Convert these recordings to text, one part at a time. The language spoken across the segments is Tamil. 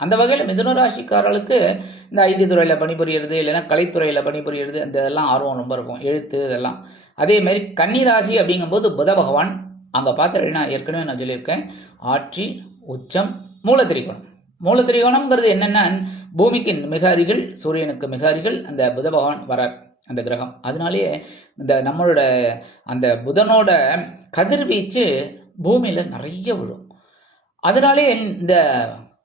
அந்த வகையில் மிதுன ராசிக்காரர்களுக்கு இந்த ஐடி துறையில் பணிபுரியறது இல்லைன்னா கலைத்துறையில் பணிபுரியறது அந்த இதெல்லாம் ஆர்வம் ரொம்ப இருக்கும். எழுத்து இதெல்லாம். அதே மாதிரி ராசி அப்படிங்கும்போது புத பகவான் அங்கே பார்த்தீங்கன்னா ஏற்கனவே நான் சொல்லியிருக்கேன். ஆட்சி உச்சம் மூலத்திரிகோணம். மூலத்திரிகோணம்ங்கிறது என்னென்னா பூமிக்கு மிக அருகில் சூரியனுக்கு மிக அருகில் அந்த புத பகவான் வரார் அந்த கிரகம். அதனாலேயே இந்த நம்மளோட அந்த புதனோட கதிர்வீச்சு பூமியில் நிறைய விழும். அதனாலே இந்த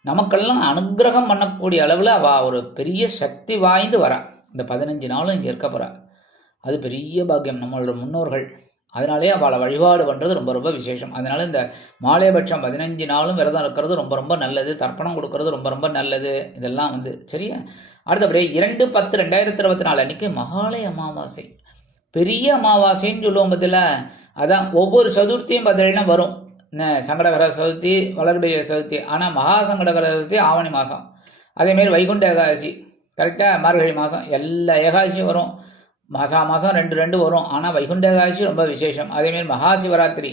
நமக்கெல்லாம் அனுக்கிரகம் பண்ணக்கூடிய அளவில் அவள் ஒரு பெரிய சக்தி வாய்ந்து வரா. இந்த பதினஞ்சு நாளும் இங்கே இருக்க போகிறா அது பெரிய பாக்கியம். நம்மளோட முன்னோர்கள். அதனாலே அவளை வழிபாடு பண்ணுறது ரொம்ப ரொம்ப விசேஷம். அதனால் இந்த மாலையபட்சம் பதினஞ்சு நாளும் விரதம் இருக்கிறது ரொம்ப ரொம்ப நல்லது. தர்ப்பணம் கொடுக்கறது ரொம்ப ரொம்ப நல்லது. இதெல்லாம் வந்து சரியா? அடுத்தபடியே இரண்டு பத்து ரெண்டாயிரத்தி இருபத்தி நாலு அன்னைக்கு மகாலய அமாவாசை. பெரிய அமாவாசைன்னு சொல்லுவோம் பதில் அதான் ஒவ்வொரு சதுர்த்தியும் பார்த்தீங்கன்னா வரும். சங்கடகர சதுர்த்தி வளர்பிரிய சதுர்த்தி. ஆனால் மகா சங்கடகர சதுர்த்தி ஆவணி மாதம் அதேமாரி வைகுண்ட ஏகாதசி கரெக்டாக மார்கழி மாதம் எல்லா ஏகாதசியும் வரும். மாசா மாதம் ரெண்டு ரெண்டு வரும். ஆனால் வைகுண்ட ஏகாதசி ரொம்ப விசேஷம். அதேமாரி மகா சிவராத்திரி.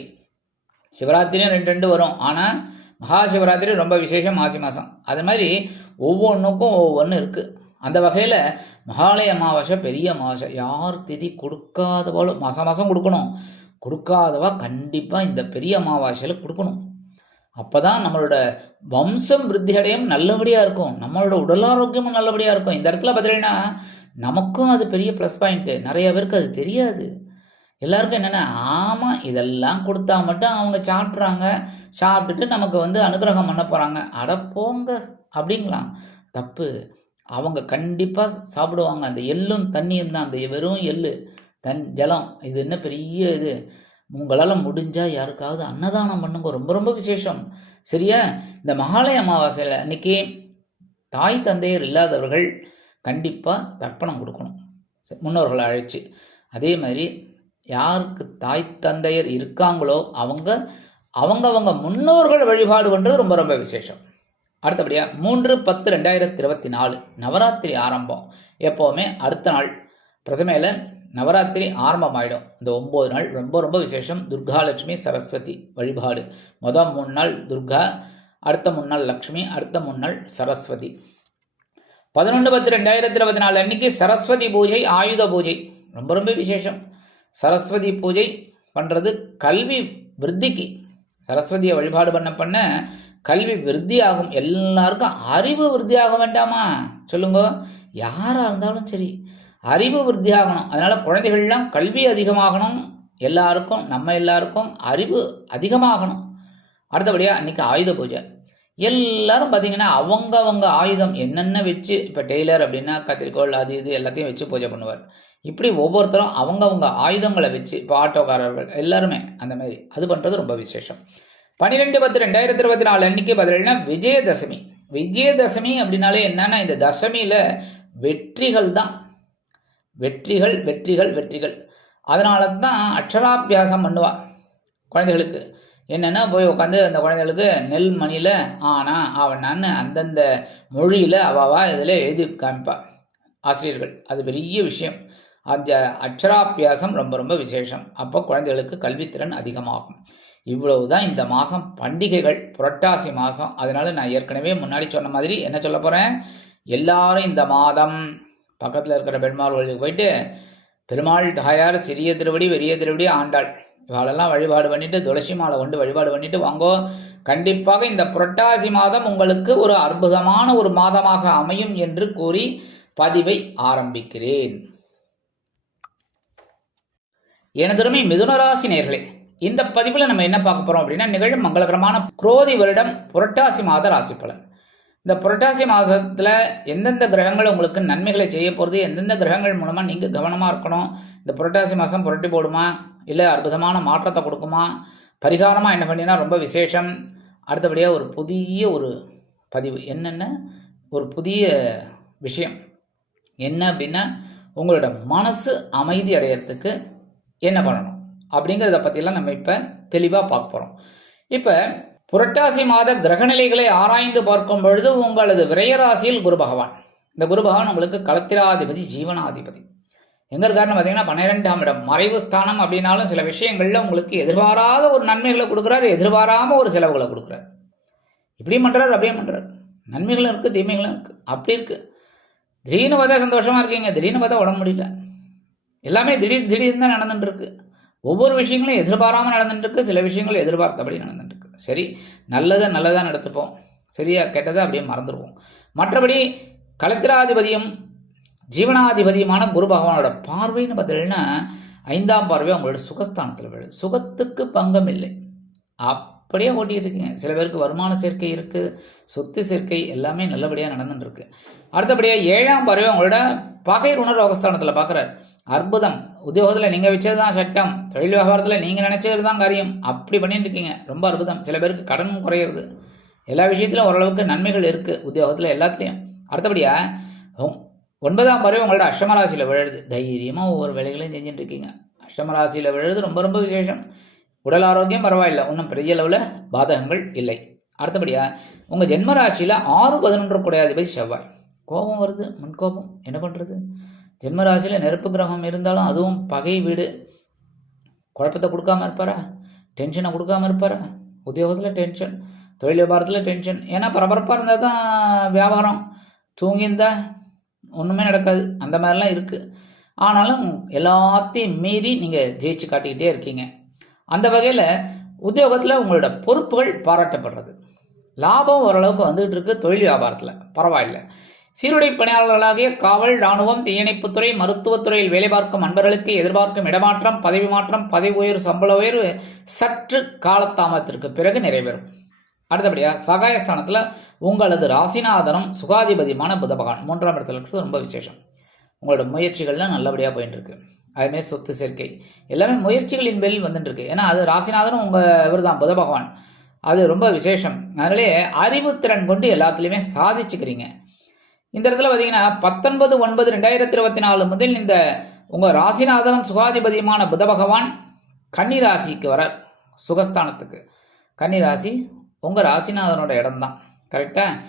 சிவராத்திரியும் ரெண்டு ரெண்டு வரும். ஆனால் மகா சிவராத்திரி ரொம்ப விசேஷம் மாசி மாதம் அது மாதிரி ஒவ்வொன்றுக்கும் ஒவ்வொன்று இருக்குது அந்த வகையில் மகாலய அமாவாசை பெரிய அமாவாசை. யார் திதி கொடுக்காத போல மாதம் மாதம் கொடுக்கணும். கொடுக்காதவா? கண்டிப்பாக இந்த பெரிய அமாவாசையில் கொடுக்கணும். அப்போ தான் நம்மளோட வம்சம் விருத்தி அடையும் நல்லபடியாக இருக்கும். நம்மளோட உடல் ஆரோக்கியமும் நல்லபடியாக இருக்கும். இந்த இடத்துல பார்த்தீங்கன்னா நமக்கும் அது பெரிய ப்ளஸ் பாயிண்ட்டு நிறைய பேருக்கு அது தெரியாது. எல்லாருக்கும் என்னென்னா ஆமாம் இதெல்லாம் கொடுத்தா மட்டும் அவங்க சாப்பிட்றாங்க. சாப்பிட்டுட்டு நமக்கு வந்து அனுகிரகம் பண்ண போகிறாங்க அட போங்க அப்படிங்களாம். தப்பு. அவங்க கண்டிப்பாக சாப்பிடுவாங்க. அந்த எள்ளும் தண்ணியும் தான். அந்த வெறும் எள்ளு. தன் ஜலம். இது என்ன பெரிய இது? உங்களால் முடிஞ்சால் யாருக்காவது அன்னதானம் பண்ணுங்க. ரொம்ப ரொம்ப விசேஷம். சரியா? இந்த மகாலய அமாவாசையில் அன்னைக்கு தாய் தந்தையர் இல்லாதவர்கள் கண்டிப்பாக தர்ப்பணம் கொடுக்கணும். முன்னோர்களை அழைச்சி. அதே மாதிரி யாருக்கு தாய் தந்தையர் இருக்காங்களோ அவங்க அவங்க அவங்க முன்னோர்கள் வழிபாடு பண்ணுறது ரொம்ப ரொம்ப விசேஷம். அடுத்தபடியாக மூன்று பத்து ரெண்டாயிரத்தி இருபத்தி நாலு நவராத்திரி ஆரம்பம். எப்போவுமே அடுத்த நாள். பிரதமையில் நவராத்திரி ஆரம்பமாயிடும். இந்த ஒம்பது நாள் ரொம்ப ரொம்ப விசேஷம். துர்காலட்சுமி சரஸ்வதி வழிபாடு. மொதல் மூணு நாள் துர்கா அடுத்த மூணு நாள் லக்ஷ்மி அடுத்த மூணு நாள் சரஸ்வதி. பதினொன்று பத்து ரெண்டாயிரத்தி இருபத்தி நாலு அன்னைக்கு சரஸ்வதி பூஜை ஆயுத பூஜை. ரொம்ப ரொம்ப விசேஷம். சரஸ்வதி பூஜை பண்ணுறது கல்வி விருத்திக்கு. சரஸ்வதியை வழிபாடு பண்ண பண்ண கல்வி விருத்தி ஆகும் எல்லாருக்கும் அறிவு விருத்தி ஆக வேண்டாமா? சொல்லுங்க. யாராக இருந்தாலும் சரி. அறிவு விருத்தி ஆகணும் அதனால் குழந்தைகள்லாம் கல்வி அதிகமாகணும். எல்லாருக்கும் நம்ம எல்லாருக்கும் அறிவு அதிகமாகணும். அடுத்தபடியாக அன்றைக்கி ஆயுத பூஜை. எல்லாரும் பார்த்தீங்கன்னா அவங்கவங்க ஆயுதம் என்னென்ன வச்சு இப்போ டெய்லர் அப்படின்னா கத்திரிக்கோள் அது இது எல்லாத்தையும் வச்சு பூஜை பண்ணுவார். இப்படி ஒவ்வொருத்தரும் அவங்கவுங்க ஆயுதங்களை வச்சு இப்போ ஆட்டோக்காரர்கள் எல்லாருமே அந்த மாதிரி அது பண்ணுறது ரொம்ப விசேஷம். பன்னிரெண்டு பத்து ரெண்டாயிரத்தி இருபத்தி நாலு அன்னைக்கு பதிலா விஜயதசமி. விஜயதசமி அப்படின்னாலே என்னன்னா இந்த தசமியில் வெற்றிகள் தான் வெற்றிகள் வெற்றிகள் வெற்றிகள். அதனால தான் அக்ஷராபியாசம் பண்ணுவா குழந்தைகளுக்கு. என்னென்னா போய் உட்காந்து அந்த குழந்தைகளுக்கு நெல் மணியில் ஆனா அவனான்னு அந்தந்த மொழியில் அவாவா இதில் எழுதி காமிப்பா. ஆசிரியர்கள். அது பெரிய விஷயம். அந்த அக்ஷராபியாசம் ரொம்ப ரொம்ப விசேஷம். அப்போ குழந்தைகளுக்கு கல்வித்திறன் அதிகமாகும். இவ்வளவு தான் இந்த மாதம் பண்டிகைகள் புரட்டாசி மாதம் அதனால நான் ஏற்கனவே முன்னாடி சொன்ன மாதிரி என்ன சொல்ல போகிறேன் எல்லாரும் இந்த மாதம் பக்கத்தில் இருக்கிற பெருமாள் கோயிலுக்கு போயிட்டு பெருமாள் தாயார் சிறிய திருவடி பெரிய திருவடி ஆண்டாள். இவாளெல்லாம் வழிபாடு பண்ணிவிட்டு துளசி மாலை கொண்டு வழிபாடு பண்ணிட்டு வாங்கோ கண்டிப்பாக இந்த புரட்டாசி மாதம் உங்களுக்கு ஒரு அற்புதமான ஒரு மாதமாக அமையும் என்று கூறி பதிவை ஆரம்பிக்கிறேன். எனதருமை மிதுனராசி நேர்களே இந்த பதிவில் நம்ம என்ன பார்க்க போகிறோம் அப்படின்னா நிகழும் மங்களகரமான குரோதி வருடம் புரட்டாசி மாத ராசி பலன் இந்த புரட்டாசி மாதத்தில் எந்தெந்த கிரகங்கள் உங்களுக்கு நன்மைகளை செய்ய போகிறது எந்தெந்த கிரகங்கள் மூலமாக நீங்கள் கவனமாக இருக்கணும் இந்த புரட்டாசி மாதம் புரட்டி போடுமா இல்லை அற்புதமான மாற்றத்தை கொடுக்குமா பரிகாரமாக என்ன பண்ணினா ரொம்ப விசேஷம். அடுத்தபடியாக ஒரு புதிய ஒரு பதிவு என்னென்ன ஒரு புதிய விஷயம். என்ன அப்படின்னா உங்களோட மனசு அமைதி அடையிறதுக்கு என்ன பண்ணணும்? அப்படிங்கிறத பற்றிலாம் நம்ம இப்போ தெளிவாக பார்க்க போகிறோம் இப்போ புரட்டாசி மாத கிரகநிலைகளை ஆராய்ந்து பார்க்கும் பொழுது உங்களது விரயராசியில் குரு பகவான். இந்த குரு பகவான் உங்களுக்கு களத்திராதிபதி ஜீவனாதிபதி. எங்க இருக்காருன்னு பார்த்தீங்கன்னா பன்னிரெண்டாம் இடம். மறைவு ஸ்தானம் அப்படின்னாலும் சில விஷயங்கள்ல உங்களுக்கு எதிர்பாராத ஒரு நன்மைகளை கொடுக்குறாரு எதிர்பாராம ஒரு செலவுகளை கொடுக்குறாரு. இப்படியும் பண்றாரு அப்படியும் பண்றாரு. நன்மைகளும் இருக்கு தீமைகளும் இருக்கு. அப்படி இருக்கு. திடீர்னு பார்த்தா சந்தோஷமா இருக்கீங்க. திடீர்னு பார்த்தா உடம்பு முடியல. எல்லாமே திடீர் திடீர்னு தான் நடந்துட்டு இருக்கு. ஒவ்வொரு விஷயங்களும் எதிர்பாராம நடந்துட்டு இருக்கு. சில விஷயங்கள் எதிர்பார்த்தபடி நடந்துட்டு சரி நல்லதை நல்லதாக நடத்துப்போம். சரியா கெட்டதை அப்படியே மறந்துடுவோம். மற்றபடி கலத்திராதிபதியும் ஜீவனாதிபதியுமான குரு பகவானோட பார்வைன்னு பார்த்தீங்கன்னா ஐந்தாம் பார்வை அவங்களோட சுகஸ்தானத்தில் விழுது. சுகத்துக்கு பங்கம் இல்லை. அப்படியே ஓட்டிகிட்டு இருக்கீங்க. சில பேருக்கு வருமான சேர்க்கை இருக்குது சொத்து சேர்க்கை எல்லாமே நல்லபடியாக நடந்துட்டுருக்கு அடுத்தபடியாக ஏழாம் பார்வை அவங்களோட பகை உணர்வு ரோகஸ்தானத்தில் பார்க்குறாரு அற்புதம். உத்தியோகத்தில் நீங்கள் வச்சது தான் சட்டம். தொழில் வியாபாரத்தில் நீங்கள் நினச்சது தான் காரியம். அப்படி பண்ணிட்டு இருக்கீங்க ரொம்ப அற்புதம். சில பேருக்கு கடனும் குறையிறது. எல்லா விஷயத்திலும் ஓரளவுக்கு நன்மைகள் இருக்குது உத்தியோகத்தில் எல்லாத்துலேயும். அடுத்தபடியாக ஒன்பதாம் பறவை உங்களோட அஷ்டமராசியில் விழுது தைரியமாக ஒவ்வொரு வேலைகளையும் செஞ்சுட்டு இருக்கீங்க அஷ்டமராசியில் விழுது ரொம்ப ரொம்ப விசேஷம். உடல் ஆரோக்கியம் பரவாயில்லை. ஒன்றும் பெரிய அளவில் பாதகங்கள் இல்லை. அடுத்தபடியாக உங்கள் ஜென்ம ராசியில் ஆறு பதினொன்று குடையாதிபதி செவ்வாய். கோபம் வருது. முன்கோபம் என்ன பண்ணுறது ஜென்மராசியில் நெருப்பு கிரகம் இருந்தாலும் அதுவும் பகை வீடு. குழப்பத்தை கொடுக்காம இருப்பாரா? டென்ஷனை கொடுக்காம இருப்பாரா? உத்தியோகத்தில் டென்ஷன் தொழில் வியாபாரத்தில் டென்ஷன் ஏன்னா பரபரப்பாக இருந்தால் தான் வியாபாரம். தூங்கியிருந்தா ஒன்றுமே நடக்காது. அந்த மாதிரிலாம் இருக்குது ஆனாலும் எல்லாத்தையும் மீறி நீங்கள் ஜெயிச்சு காட்டிக்கிட்டே இருக்கீங்க. அந்த வகையில் உத்தியோகத்தில் உங்களோட பொறுப்புகள் பாராட்டப்படுறது. லாபம் ஓரளவுக்கு வந்துகிட்டு இருக்கு தொழில் வியாபாரத்தில். பரவாயில்ல. சீருடை பணியாளர்களாகிய காவல் இராணுவம் தீயணைப்புத்துறை மருத்துவத்துறையில் வேலை பார்க்கும் அன்பர்களுக்கு எதிர்பார்க்கும் இடமாற்றம் பதவி மாற்றம் பதவி உயர்வு சம்பள உயர்வு சற்று காலதாமதத்திற்கு பிறகு நிறைவேறும். அடுத்தபடியாக சகாயஸ்தானத்தில் உங்களது ராசிநாதனம் சுகாதிபதியுமான புதபகான் மூன்றாம் இடத்துல இருக்கிறது ரொம்ப விசேஷம். உங்களோட முயற்சிகள்லாம் நல்லபடியாக போயிட்டு இருக்கு அதுமாரி சொத்து சேர்க்கை. எல்லாமே முயற்சிகளின் பேரில் வந்துட்டு இருக்கு ஏன்னா அது ராசிநாதனும் உங்கள் இவர் தான் புத பகவான் அது ரொம்ப விசேஷம். அதனாலே அறிவுத்திறன் கொண்டு எல்லாத்துலேயுமே சாதிச்சுக்கிறீங்க. இந்த இடத்துல பார்த்தீங்கன்னா பத்தொன்பது ஒன்பது ரெண்டாயிரத்தி இருபத்தி நாலு முதல் இந்த உங்கள் ராசிநாதனும் சுகாதிபதியுமான புத பகவான் கன்னி ராசிக்கு வர சுகஸ்தானத்துக்கு. கன்னி ராசி உங்கள் ராசிநாதனோட இடம்தான் கரெக்டாக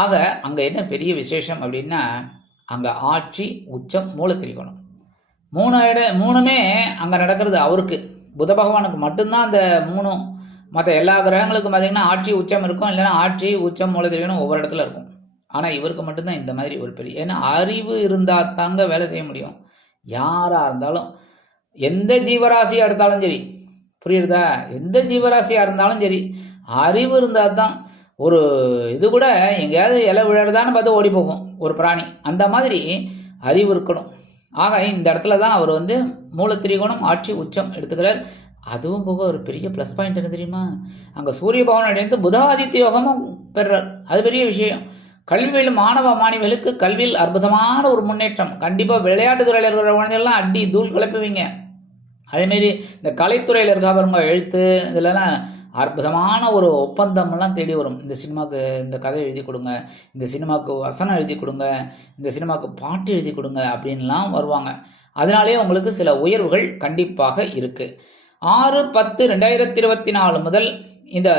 ஆக அங்கே என்ன பெரிய விசேஷம் அப்படின்னா அங்கே ஆட்சி உச்சம் மூலத்திரிகோணம் மூணு இட மூணுமே அங்கே நடக்கிறது அவருக்கு. புத பகவானுக்கு மட்டும்தான் அந்த மூணும். மற்ற எல்லா கிரகங்களுக்கும் பார்த்திங்கன்னா ஆட்சி உச்சம் இருக்கும். இல்லைன்னா ஆட்சி உச்சம் மூலத்திரிகோணம் ஒவ்வொரு இடத்துல இருக்கும். ஆனால் இவருக்கு மட்டும்தான் இந்த மாதிரி ஒரு பெரிய ஏன்னா அறிவு இருந்தால் தாங்க வேலை செய்ய முடியும். யாராக இருந்தாலும் எந்த ஜீவராசியாக எடுத்தாலும் சரி புரியுறதா? எந்த ஜீவராசியாக இருந்தாலும் சரி அறிவு இருந்தால் தான் ஒரு இது கூட எங்கேயாவது இலை விழறதான்னு பார்த்து ஓடி போகும் ஒரு பிராணி. அந்த மாதிரி அறிவு இருக்கணும். ஆக இந்த இடத்துல தான் அவர் வந்து மூலத்திரிகோணம் ஆட்சி உச்சம் எடுத்துக்கிறார். அதுவும் போக ஒரு பெரிய ப்ளஸ் பாயிண்ட் என்ன தெரியுமா? அங்கே சூரிய பவன் அடைந்து புதாதித்ய யோகமும் பெறுறார். அது பெரிய விஷயம். கல்வியில் மாணவ மாணவிகளுக்கு கல்வியில் அற்புதமான ஒரு முன்னேற்றம். கண்டிப்பாக விளையாட்டுத்துறையில் இருக்கிற குழந்தைகள்லாம் அடி தூள் கிளப்புவீங்க அதேமாரி இந்த கலைத்துறையில் இருக்கா பாருங்க எழுத்து இதுலலாம் அற்புதமான ஒரு ஒப்பந்தம்லாம் தேடி வரும். இந்த சினிமாவுக்கு இந்த கதை எழுதி கொடுங்க இந்த சினிமாவுக்கு வசனம் எழுதி கொடுங்க இந்த சினிமாவுக்கு பாட்டு எழுதி கொடுங்க அப்படின்லாம் வருவாங்க. அதனாலேயே உங்களுக்கு சில உயர்வுகள் கண்டிப்பாக இருக்குது ஆறு பத்து ரெண்டாயிரத்தி இருபத்தி நாலு முதல் இந்த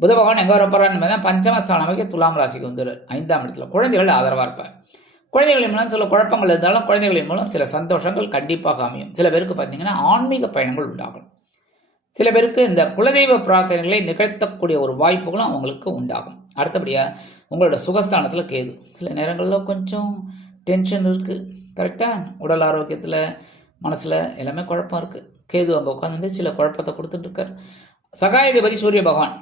புத பகவான் எங்கே வரப்போறான்னு தான் பஞ்சமஸ்தானம் வைக்க துலாம் ராசிக்கு வந்துடுறார். ஐந்தாம் இடத்துல. குழந்தைகள் ஆதரவாக இருப்பார். குழந்தைகளின் மூலம் சில குழப்பங்கள் இருந்தாலும் குழந்தைகளின் மூலம் சில சந்தோஷங்கள் கண்டிப்பாக அமையும். சில பேருக்கு பார்த்தீங்கன்னா ஆன்மீக பயணங்கள் உண்டாகும். சில பேருக்கு இந்த குலதெய்வ பிரார்த்தனைகளை நிகழ்த்தக்கூடிய ஒரு வாய்ப்புகளும் அவங்களுக்கு உண்டாகும். அடுத்தபடியாக உங்களோட சுகஸ்தானத்தில் கேது. சில நேரங்களில் கொஞ்சம் டென்ஷன் இருக்குது கரெக்டாக உடல் ஆரோக்கியத்தில் மனசில் எல்லாமே குழப்பம் இருக்குது கேது அங்கே உட்காந்துட்டு சில குழப்பத்தை கொடுத்துட்டு இருக்கார். சகாயாதிபதி சூரிய பகவான்.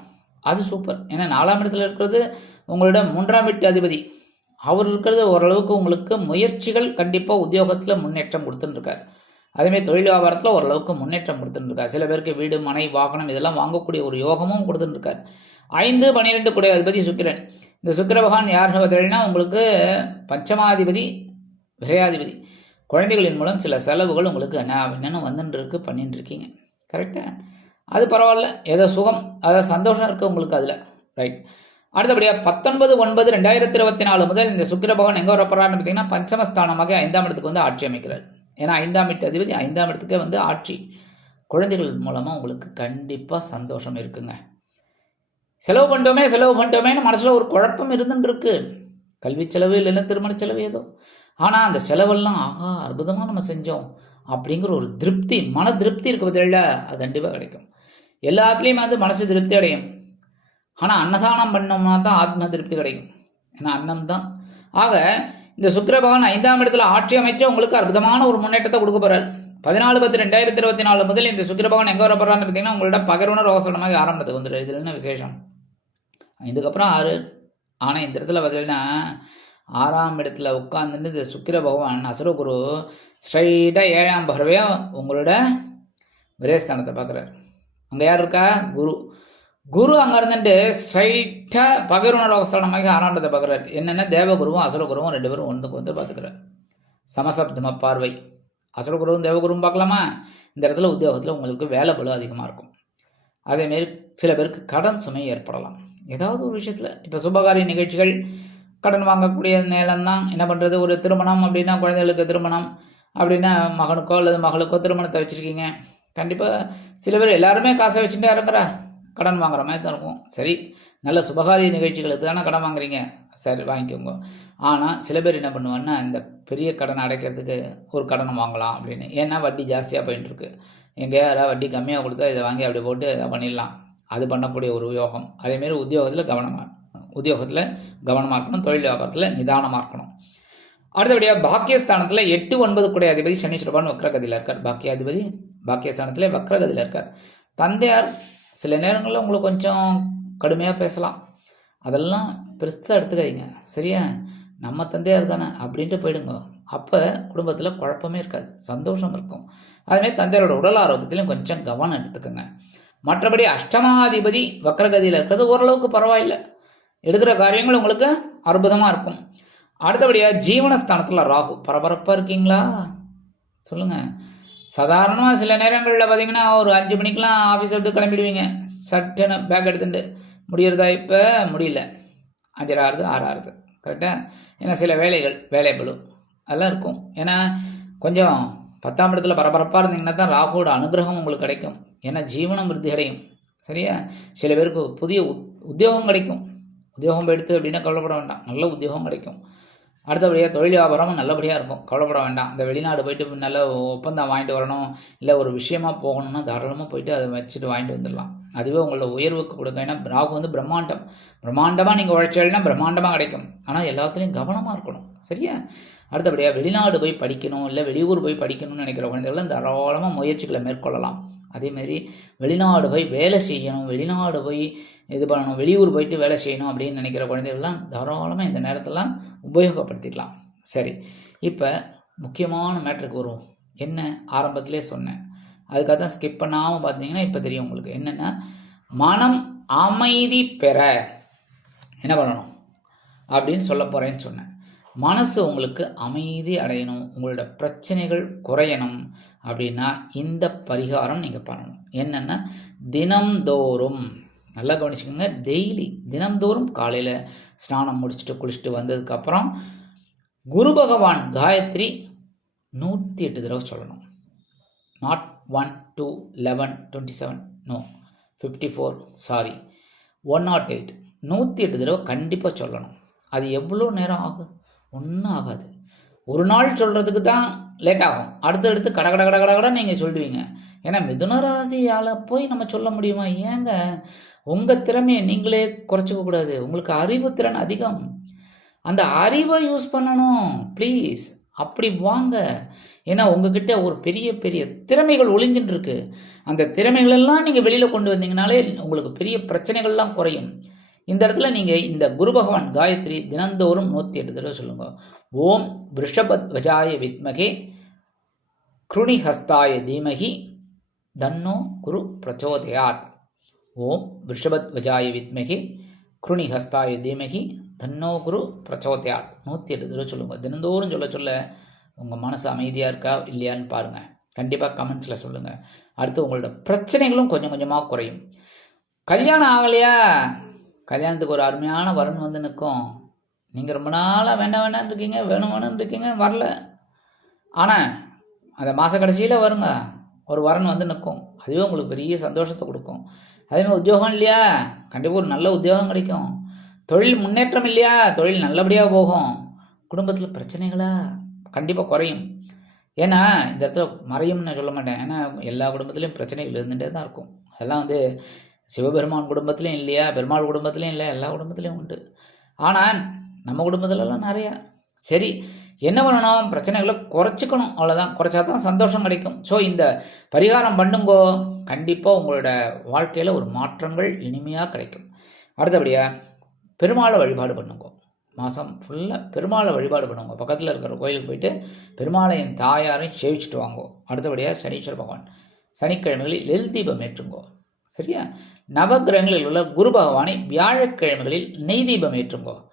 அது சூப்பர். ஏன்னா நாலாம் இடத்துல இருக்கிறது உங்களோட மூன்றாம் வீட்டு அதிபதி. அவர் இருக்கிறது ஓரளவுக்கு உங்களுக்கு முயற்சிகள் கண்டிப்பாக உத்தியோகத்தில் முன்னேற்றம் கொடுத்துட்டுருக்கார். அதேமாதிரி தொழில் வியாபாரத்தில் ஓரளவுக்கு முன்னேற்றம் கொடுத்துட்டுருக்கார். சில பேருக்கு வீடு மனை வாகனம் இதெல்லாம் வாங்கக்கூடிய ஒரு யோகமும் கொடுத்துட்டுருக்கார். ஐந்து பன்னிரெண்டு குடை அதிபதி சுக்கிரன். இந்த சுக்கிர பகவான் யாருன்னு பார்த்தீங்கன்னா உங்களுக்கு பஞ்சமாதிபதி விரையாதிபதி. குழந்தைகளின் மூலம் சில செலவுகள் உங்களுக்கு என்ன என்னென்னு வந்துட்டு இருக்கு பண்ணிட்டு இருக்கீங்க கரெக்டாக அது பரவாயில்ல. ஏதோ சுகம் அதாவது சந்தோஷம் இருக்குது உங்களுக்கு அதில். ரைட் அடுத்தபடியாக பத்தொன்பது ஒன்பது ரெண்டாயிரத்தி இருபத்தி நாலு முதல் இந்த சுக்கிர பகவான் எங்கே வரப்படுறாருன்னு பார்த்தீங்கன்னா பஞ்சமஸ்தானமாக ஐந்தாம் இடத்துக்கு வந்து ஆட்சி அமைக்கிறார். ஏன்னா ஐந்தாம் இடத்து அதிபதி ஐந்தாம் இடத்துக்கே வந்து ஆட்சி. குழந்தைகள் மூலமாக உங்களுக்கு கண்டிப்பாக சந்தோஷம் இருக்குங்க. செலவு பண்ணிட்டோமே செலவு பண்ணிட்டோமேன்னு மனசில் ஒரு குழப்பம் இருந்துருக்கு கல்வி செலவு இல்லைன்னா திருமண செலவு ஏதோ. ஆனால் அந்த செலவெல்லாம் ஆகா அற்புதமாக நம்ம செஞ்சோம் அப்படிங்கிற ஒரு திருப்தி மன திருப்தி இருக்க பதில அது கண்டிப்பாக கிடைக்கும். எல்லாத்துலேயும் வந்து மனசு திருப்தி அடையும். ஆனால் அன்னதானம் பண்ணோம்னா தான் ஆத்ம திருப்தி கிடைக்கும். ஏன்னா அன்னம் தான் ஆக இந்த சுக்கிர பகவான் ஐந்தாம் இடத்துல ஆட்சி அமைச்சு உங்களுக்கு அற்புதமான ஒரு முன்னேற்றத்தை கொடுக்க போகிறார் பதினாலு பத்து ரெண்டாயிரத்தி இருபத்தி நாலு முதல் இந்த சுக்கிர பகவான் எங்கே வர போறான்னு பார்த்தீங்கன்னா உங்களோட பகருணர் அவசரமாக ஆரம்பத்துக்கு வந்துடும் இதில் என்ன விசேஷம்? இதுக்கப்புறம் ஆறு. ஆனால் இந்த இடத்துல பார்த்தீங்கன்னா ஆறாம் இடத்துல உட்காந்துட்டு இந்த சுக்கிர பகவான் அசுரகுரு ஸ்ட்ரைட்டாக ஏழாம் பறவையாக உங்களோட விரேஸ்தானத்தை பார்க்குறாரு. அங்கே யார் இருக்கா? குரு. குரு அங்கே இருந்துட்டு ஸ்ட்ரைட்டாக பகிர்வுணர் அவஸ்தானமாக ஆறாண்டத்தை பார்க்குறாரு. என்னென்ன தேவகுருவும் அசுரகுருவும் ரெண்டு பேரும் ஒன்றுக்கு வந்து பார்த்துக்கிறார். சமசப்தம பார்வை. அசுரகுருவும் தேவகுருவும் பார்க்கலாமா? இந்த இடத்துல உத்தியோகத்தில் உங்களுக்கு வேலை பலு அதிகமாக இருக்கும். அதேமாரி சில பேருக்கு கடன் சுமை ஏற்படலாம். ஏதாவது ஒரு விஷயத்தில் இப்போ சுபகாரிய நிகழ்ச்சிகள் கடன் வாங்கக்கூடிய நேரம் தான் என்ன பண்ணுறது ஒரு திருமணம் அப்படின்னா குழந்தைகளுக்கு திருமணம் அப்படின்னா மகனுக்கோ அல்லது மகளுக்கோ திருமணத்தை வச்சுருக்கீங்க. கண்டிப்பாக சில பேர் எல்லாருமே காசை வச்சுட்டே இருக்கிறா கடன் வாங்குற மாதிரி தான் இருக்கும். சரி நல்ல சுபகாரிய நிகழ்ச்சிகளுக்கு தானே கடன் வாங்குறீங்க? சரி வாங்கிக்கோங்க. ஆனால் சில பேர் என்ன பண்ணுவாங்கன்னா இந்த பெரிய கடனை அடைக்கிறதுக்கு ஒரு கடனை வாங்கலாம் அப்படின்னு. ஏன்னா வட்டி ஜாஸ்தியாக போயிட்டு இருக்கு எங்கேயா யாராவது வட்டி கம்மியாக கொடுத்தா இதை வாங்கி அப்படி போட்டு இதை பண்ணிடலாம். அது பண்ணக்கூடிய ஒரு யோகம். அதேமாரி உத்தியோகத்தில் கவனமாக உத்தியோகத்தில் கவனமாக இருக்கணும். தொழில் வியாபாரத்தில் நிதானமாக இருக்கணும். அடுத்தபடியாக பாக்கியஸ்தானத்தில் எட்டு ஒன்பது கூட அதிபதி சனீஸ்வரபான் வக்ரகதியில் இருக்கார். பாக்கியாதிபதி பாக்கியஸ்தானத்தில் வக்ரகதியில் இருக்கார். தந்தையார் சில நேரங்களில் உங்களுக்கு கொஞ்சம் கடுமையாக பேசலாம். அதெல்லாம் பெருசாக எடுத்துக்காதீங்க. சரியா? நம்ம தந்தையார் தானே அப்படின்ட்டு போயிடுங்க. அப்போ குடும்பத்தில் குழப்பமே இருக்காது. சந்தோஷம் இருக்கும். அதுமாதிரி தந்தையாரோட உடல் ஆரோக்கியத்திலையும் கொஞ்சம் கவனம் எடுத்துக்கோங்க. மற்றபடி அஷ்டமாதிபதி வக்ரகதியில் இருக்கிறது ஓரளவுக்கு பரவாயில்லை. எடுக்கிற காரியங்கள் உங்களுக்கு அற்புதமாக இருக்கும். அடுத்தபடியாக ஜீவனஸ்தானத்தில் ராகு. பரபரப்பாக இருக்கீங்களா? சொல்லுங்கள் சாதாரணமாக சில நேரங்களில் பார்த்தீங்கன்னா ஒரு அஞ்சு மணிக்கெலாம் ஆஃபீஸ் விட்டு கிளம்பிடுவீங்க. சட்டுன்னு பேக் எடுத்துட்டு முடியறதா இப்போ? முடியல. அஞ்சரை ஆறுது ஆறு ஆறுது. கரெக்டாக ஏன்னா சில வேலைகள் வேலை அதெல்லாம் இருக்கும். ஏன்னா கொஞ்சம் பத்தாம் இடத்துல பரபரப்பாக இருந்தீங்கன்னா தான் ராகுவோட அனுகிரகம் உங்களுக்கு கிடைக்கும். ஏன்னா ஜீவனம் விருத்தி அடையும். சரியா? சில பேருக்கு புதிய உத் உத்தியோகம் கிடைக்கும். உத்தியோகம் எடுத்து அப்படின்னா கவலைப்பட வேண்டாம். நல்ல உத்தியோகம் கிடைக்கும். அடுத்தபடியாக தொழில் வியாபாரமும் நல்லபடியாக இருக்கும். கவலைப்பட வேண்டாம். இந்த வெளிநாடு போயிட்டு நல்ல ஒப்பந்தம் வாங்கிட்டு வரணும். இல்லை ஒரு விஷயமா போகணும்னா தாராளமாக போயிட்டு அதை வச்சுட்டு வாங்கிட்டு வந்துடலாம். அதுவே உங்களோட உயர்வுக்கு கொடுக்கும். ஏன்னா ராகு வந்து பிரம்மாண்டம். பிரம்மாண்டமாக நீங்கள் உழைச்சல்னா பிரம்மாண்டமாக கிடைக்கும். ஆனால் எல்லாத்துலேயும் கவனமாக இருக்கணும். சரியா? அடுத்தபடியாக வெளிநாடு போய் படிக்கணும். இல்லை வெளியூர் போய் படிக்கணும்னு நினைக்கிற குழந்தைகள்லாம் தாராளமாக முயற்சிகளை மேற்கொள்ளலாம். அதேமாரி வெளிநாடு போய் வேலை செய்யணும். வெளிநாடு போய் இது பண்ணணும். வெளியூர் போயிட்டு வேலை செய்யணும் அப்படின்னு நினைக்கிற குழந்தைகள்லாம் தாராளமாக இந்த நேரத்தில் உபயோகப்படுத்திக்கலாம். சரி இப்போ முக்கியமான மேட்ருக்கு வருவோம். என்ன? ஆரம்பத்திலே சொன்னேன். அதுக்காக தான் ஸ்கிப் பண்ணாமல் பார்த்தீங்கன்னா இப்போ தெரியும் உங்களுக்கு. என்னென்னா மனம் அமைதி பெற. என்ன பண்ணணும்? அப்படின்னு சொல்ல போகிறேன்னு சொன்னேன். மனசு உங்களுக்கு அமைதி அடையணும். உங்களோட பிரச்சனைகள் குறையணும் அப்படின்னா இந்த பரிகாரம் நீங்கள் பண்ணணும். என்னென்னா தினம்தோறும் நல்லா கவனிச்சுக்கோங்க. டெய்லி தினம்தோறும் காலையில் ஸ்நானம் முடிச்சுட்டு குளிச்சுட்டு வந்ததுக்கப்புறம் குரு பகவான் காயத்ரி நூற்றி எட்டு தடவை சொல்லணும். Not one two eleven twenty seven no fifty four sorry one not eight நூற்றி எட்டு தடவை கண்டிப்பாக சொல்லணும். அது எவ்வளோ நேரம் ஆகும்? ஒன்றும் ஆகாது. ஒரு நாள் சொல்கிறதுக்கு தான் லேட் ஆகும். அடுத்தடுத்து கட கட கட கட கட நீங்கள் சொல்லுவீங்க. ஏன்னா மிதுன ராசியால் போய் நம்ம சொல்ல முடியுமா? ஏங்க? உங்கள் திறமையை நீங்களே குறைச்சிக்க கூடாது. உங்களுக்கு அறிவு திறன் அதிகம். அந்த அறிவை யூஸ் பண்ணணும். ப்ளீஸ் அப்படி வாங்க. ஏன்னா உங்ககிட்ட ஒரு பெரிய பெரிய திறமைகள் ஒளிஞ்சுட்டு இருக்கு அந்த திறமைகளெல்லாம் நீங்கள் வெளியில் கொண்டு வந்தீங்கனாலே உங்களுக்கு பெரிய பிரச்சனைகள்லாம் குறையும். இந்த இடத்துல நீங்கள் இந்த குரு பகவான் காயத்ரி தினந்தோறும் நூற்றி எட்டு தடவை சொல்லுங்க. ஓம் ரிஷபத் வஜாய வித்மகே கிருணிஹஸ்தாய தீமகி. தன்னோ குரு பிரச்சோதயாத். ஓம் விஷபத்வஜாய வித்மகி கிருணிஹஸ்தாய தீமகி தன்னோ குரு பிரச்சோதயாத். நூற்றி எட்டு தடவை சொல்லுங்கள் தினந்தோறும் சொல்ல சொல்ல உங்கள் மனசு அமைதியாக இருக்கா இல்லையான்னு பாருங்கள் கண்டிப்பாக கமெண்ட்ஸில் சொல்லுங்கள் அடுத்து உங்களோட பிரச்சனைகளும் கொஞ்சம் கொஞ்சமாக குறையும். கல்யாணம் ஆகலையா? கல்யாணத்துக்கு ஒரு அருமையான வரன் வந்து நிற்கும். நீங்கள் ரொம்ப நாளாக வேண்டாம் வேண்டாம்னு இருக்கீங்க வேணும் வேணும்னு இருக்கீங்க வரல. ஆனால் அந்த மாத கடைசியில் வருங்க. ஒரு வரன் வந்து நிற்கும். அதுவே உங்களுக்கு பெரிய சந்தோஷத்தை கொடுக்கும். அதேமாதிரி உத்தியோகம் இல்லையா? கண்டிப்பாக ஒரு நல்ல உத்தியோகம் கிடைக்கும். தொழில் முன்னேற்றம் இல்லையா? தொழில் நல்லபடியாக போகும். குடும்பத்தில் பிரச்சனைகளா? கண்டிப்பாக குறையும். ஏன்னா இந்த இடத்துல மறையும்னு நான் சொல்ல மாட்டேன். ஏன்னா எல்லா குடும்பத்துலேயும் பிரச்சனைகள் இருந்துகிட்டே தான் இருக்கும். அதெல்லாம் வந்து சிவபெருமான் குடும்பத்துலேயும் இல்லையா? பெருமாள் குடும்பத்துலேயும் இல்லை. எல்லா குடும்பத்துலேயும் உண்டு. ஆனால் நம்ம குடும்பத்துலலாம் நிறையா. சரி என்ன பண்ணணும்? பிரச்சனைகளை குறைச்சிக்கணும். அவ்வளோதான் குறைச்சா தான் சந்தோஷம் கிடைக்கும். ஸோ இந்த பரிகாரம் பண்ணுங்கோ. கண்டிப்பாக உங்களோட வாழ்க்கையில் ஒரு மாற்றங்கள் இனிமையாக கிடைக்கும். அடுத்தபடியாக பெருமாளை வழிபாடு பண்ணுங்கோ. மாதம் ஃபுல்லாக பெருமாளை வழிபாடு பண்ணுங்க. பக்கத்தில் இருக்கிற கோயிலுக்கு போயிட்டு பெருமாளையின் தாயாரையும் சேவிச்சுட்டு வாங்கோ. அடுத்தபடியாக சனீஸ்வர பகவான். சனிக்கிழமைகளில் எல் தீபம் ஏற்றுங்கோ. சரியா? நவகிரகங்களில் உள்ள குரு பகவானை வியாழக்கிழமைகளில் நெய் தீபம் ஏற்றுங்கோ.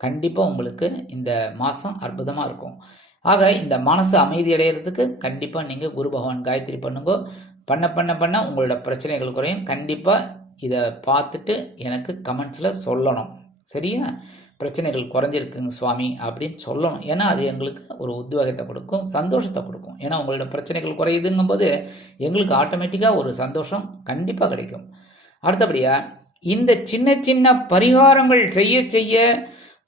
கண்டிப்பாக உங்களுக்கு இந்த மாதம் அற்புதமாக இருக்கும். ஆக இந்த மனசு அமைதி அடைகிறதுக்கு கண்டிப்பாக நீங்கள் குரு பகவான் காயத்ரி பண்ணுங்க. பண்ண பண்ண பண்ண உங்களோட பிரச்சனைகள் குறையும். கண்டிப்பாக இதை பார்த்துட்டு எனக்கு கமெண்ட்ஸில் சொல்லணும். சரியா? பிரச்சனைகள் குறைஞ்சிருக்குங்க சுவாமி அப்படின்னு சொல்லணும். ஏன்னா அது எங்களுக்கு ஒரு உத்வேகத்தை கொடுக்கும் சந்தோஷத்தை கொடுக்கும். ஏன்னா உங்களோட பிரச்சனைகள் குறையுதுங்கும்போது எங்களுக்கு ஆட்டோமேட்டிக்காக ஒரு சந்தோஷம் கண்டிப்பாக கிடைக்கும். அடுத்தபடியாக இந்த சின்ன சின்ன பரிகாரங்கள் செய்ய செய்ய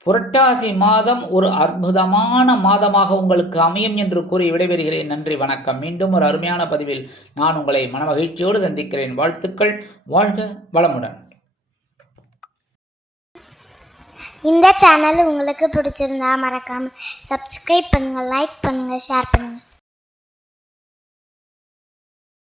புரட்டாசி மாதம் ஒரு அற்புதமான மாதமாக உங்களுக்கு அமையும் என்று கூறி விடைபெறுகிறேன். நன்றி வணக்கம். மீண்டும் ஒரு அருமையான பதிவில் நான் உங்களை மனமகிழ்ச்சியோடு சந்திக்கிறேன். வாழ்த்துக்கள். வாழ்க வளமுடன். இந்த சேனல் உங்களுக்கு பிடிச்சிருந்தா மறக்காம சப்ஸ்கிரைப் பண்ணுங்க லைக் பண்ணுங்க ஷேர் பண்ணுங்க.